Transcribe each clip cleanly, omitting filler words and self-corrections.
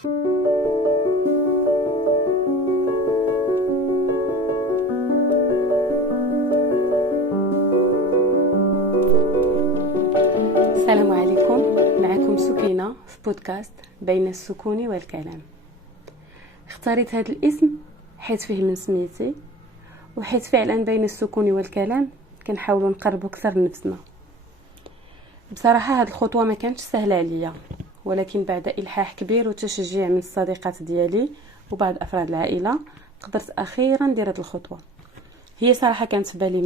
السلام عليكم، معكم سكينة في بودكاست بين السكون والكلام. اختاريت هذا الاسم حيث فيه من سميتي، وحيث فعلا بين السكون والكلام كنحاولوا نقربوا اكثر لنفسنا. بصراحه هذه الخطوه ما كانتش سهله عليا، ولكن بعد الحاح كبير وتشجيع من الصديقات ديالي وبعض افراد العائله قدرت اخيرا ندير هذه الخطوه. هي صراحه كانت في بالي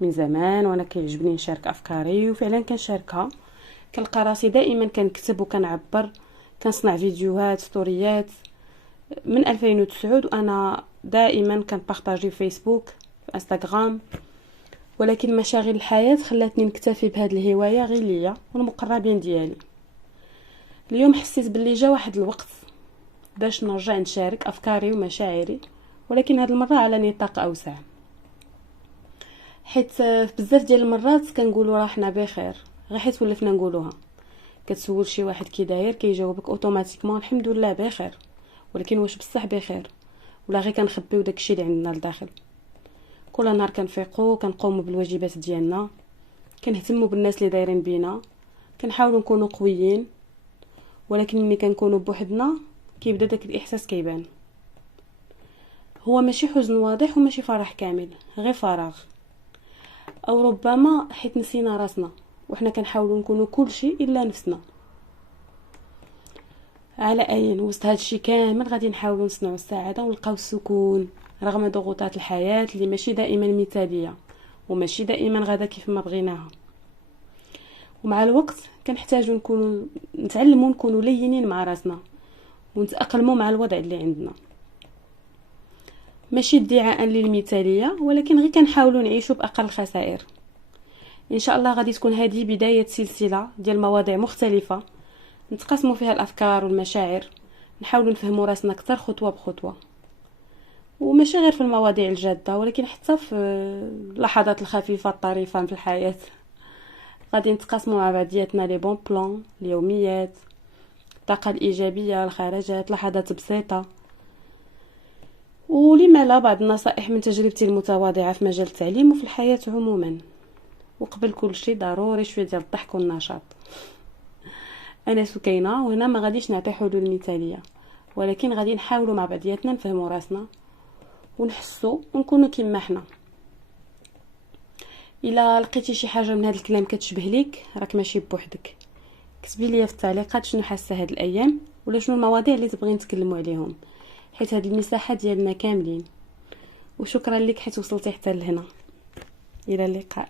من زمان وانا كيعجبني نشارك افكاري، وفعلا كنشاركها. كنلقى راسي دائما كنكتب وكنعبر، كنصنع فيديوهات ستوريات من 2009، وانا دائما كنبارطاجي في فيسبوك في انستغرام. ولكن مشاغل الحياه خلاتني نكتفي بهذه الهوايه غير ليا والمقربين ديالي. اليوم حسيت باللي جا واحد الوقت باش نرجع نشارك افكاري ومشاعري، ولكن هذه المره على نطاق اوسع. حيت بزاف ديال المرات كنقولوا راه حنا بخير غير حيت ولفنا نقولوها. كتسول شي واحد كي داير كيجاوبك اوتوماتيكمون الحمد لله بخير، ولكن واش بصح بخير ولا غير كنخبيو داكشي اللي عندنا لداخل؟ كل نهار كنفيقوا كنقوموا بالواجبات ديالنا، كنهتموا بالناس اللي دايرين بينا، كنحاولوا نكونوا قويين، ولكن ملي كنكونوا بوحدنا كيبدا داك الاحساس كيبان. هو ماشي حزن واضح وماشي فرح كامل، غير فراغ، او ربما حيت نسينا راسنا وحنا كنحاولوا نكونوا كل شيء الا نفسنا. على اي وسط هادشي كامل غادي نحاولوا نصنعوا السعاده ونلقاو السكون رغم ضغوطات الحياه اللي ماشي دائما مثاليه وماشي دائما غادا كيف ما بغيناها. ومع الوقت كنحتاجوا نتعلموا نكونوا لينين مع راسنا ونتاقلموا مع الوضع اللي عندنا. ماشي ادعاء للمثاليه، ولكن غير كنحاولوا نعيشوا باقل خسائر. ان شاء الله غادي تكون هذه بدايه سلسله ديال مواضيع مختلفه نتقاسموا فيها الافكار والمشاعر، نحاولوا نفهموا راسنا اكثر خطوه بخطوه، وماشي غير في المواضيع الجاده ولكن حتى في اللحظات الخفيفه الطريفه في الحياه. غادي نتقاسموا مع بعضياتنا لي بون بلان، اليوميات، الطاقه الايجابيه، الخرجات، لحظات بسيطه، ولما لا بعض النصائح من تجربتي المتواضعه في مجال التعليم وفي الحياه عموما. وقبل كل شيء ضروري شويه ديال الضحك والنشاط. انا سكينه، وهنا ما غاديش نعطي حلول مثاليه، ولكن غادي نحاولوا مع بعضياتنا نفهموا راسنا ونحسوا ونكونوا كيما حنا. الا لقيتي شي حاجه من هذا الكلام كتشبه ليك راك ماشي بوحدك. كتبي لي في التعليقات شنو حاسه هاد الايام، ولا شنو المواضيع اللي تبغي نتكلموا عليهم، حيت هاد المساحه ديالنا كاملين. وشكرا لك حيت وصلتي حتى لهنا. الى اللقاء.